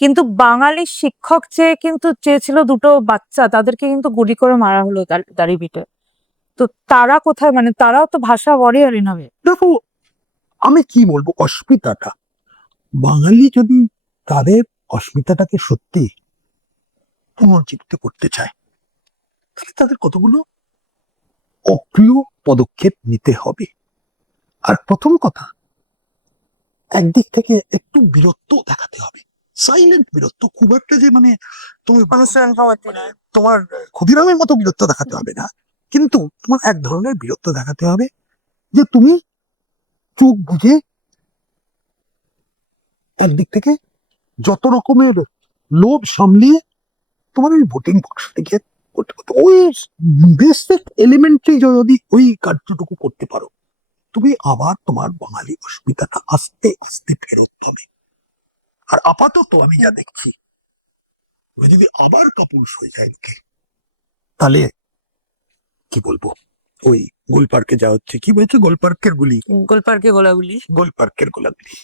কিন্তু বাঙালি শিক্ষক কিন্তু চেয়েছিল দুটো বাচ্চা, তাদেরকে কিন্তু গুলি করে মারা হলো দাঁড়িভিটে। তো তারা কোথায়, মানে তারাও তো ভাষা ওয়ারিয়ারই নবে। দেখো, আমি কি বলবো, অস্মিতাটা বাঙালি যদি তাদের অস্মিতাটাকে সত্যি পুনর্জীবিত করতে চায়, তাহলে তাদের কতগুলো অপ্রিয় পদক্ষেপ নিতে হবে। আর প্রথম কথা, একদিক থেকে একটু বীরত্ব দেখাতে হবে, সাইলেন্ট বীরত্ব, খুব একটা যে মানে তুমি তোমার ক্ষুদিরামের মতো বীরত্ব দেখাতে হবে না, কিন্তু তোমার এক ধরনের বীরত্ব দেখাতে হবে যে তুমি চোখ বুঝে একদিক থেকে যত রকমের লোভ সামলিয়ে তোমার ওই ভোটিং বাক্স থেকে ওই বেসিক এলিমেন্টারি যদি ওই কার্যটুকু করতে পারো, তুমি আবার তোমার বাঙালি অস্মিতাটা আস্তে আস্তে ফেরত পাবে। আর আপাতত আমি যা দেখছি, ওই যদি আবার কাপুরুষ হয়ে যায় লোকে, তাহলে কি বলবো, ওই গোলপার্কে যা হচ্ছে, কি বলছে, গোলপার্কের গুলি, গোলপার্কে গোলাগুলি। গোলপার্কের গোলাগুলি।